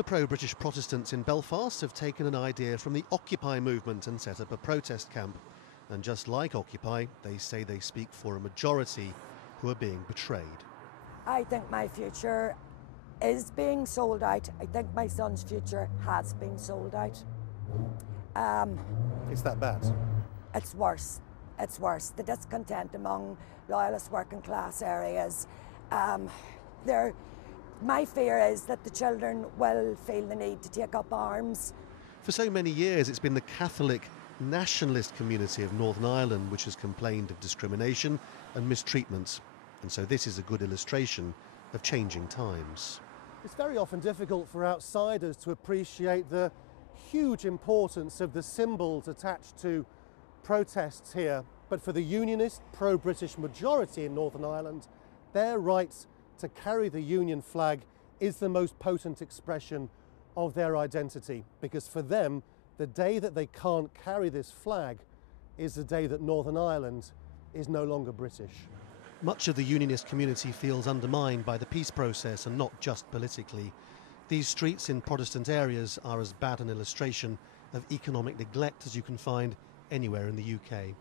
The pro-British Protestants in Belfast have taken an idea from the Occupy movement and set up a protest camp. And just like Occupy, they say they speak for a majority who are being betrayed. I think my future is being sold out. I think my son's future has been sold out. It's that bad? It's worse. It's worse. The discontent among Loyalist working class areas. My fear is that the children will feel the need to take up arms. For so many years, it's been the Catholic Nationalist community of Northern Ireland which has complained of discrimination and mistreatment. And so this is a good illustration of changing times. It's very often difficult for outsiders to appreciate the huge importance of the symbols attached to protests here. But for the Unionist, pro-British majority in Northern Ireland, their right to carry the Union flag is the most potent expression of their identity. Because for them, the day that they can't carry this flag is the day that Northern Ireland is no longer British. Much of the Unionist community feels undermined by the peace process, and not just politically. These streets in Protestant areas are as bad an illustration of economic neglect as you can find anywhere in the UK.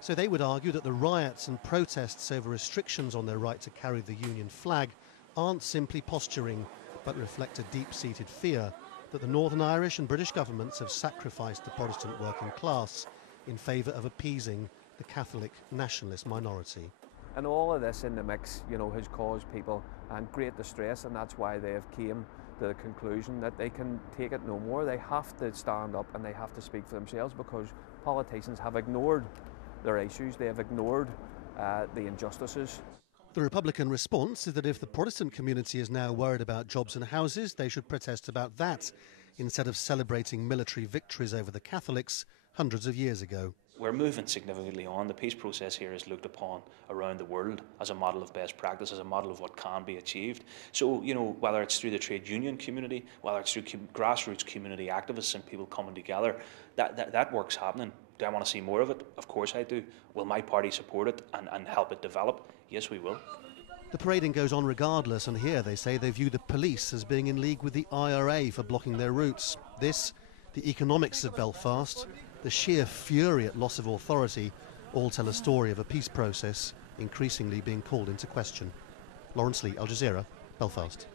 So they would argue that the riots and protests over restrictions on their right to carry the Union flag aren't simply posturing, but reflect a deep-seated fear that the Northern Irish and British governments have sacrificed the Protestant working class in favour of appeasing the Catholic nationalist minority. And all of this in the mix, has caused people great distress, and that's why they have came to the conclusion that they can take it no more. They have to stand up and they have to speak for themselves, because politicians have ignored their issues, they have ignored the injustices. The Republican response is that if the Protestant community is now worried about jobs and houses, they should protest about that, instead of celebrating military victories over the Catholics hundreds of years ago. We're moving significantly on. The peace process here is looked upon around the world as a model of best practice, as a model of what can be achieved. So, whether it's through the trade union community, whether it's through grassroots community activists and people coming together, that work's happening. Do I want to see more of it? Of course I do. Will my party support it and help it develop? Yes, we will. The parading goes on regardless, and here they say they view the police as being in league with the IRA for blocking their routes. This, the economics of Belfast, the sheer fury at loss of authority, all tell a story of a peace process increasingly being called into question. Laurence Lee, Al Jazeera, Belfast.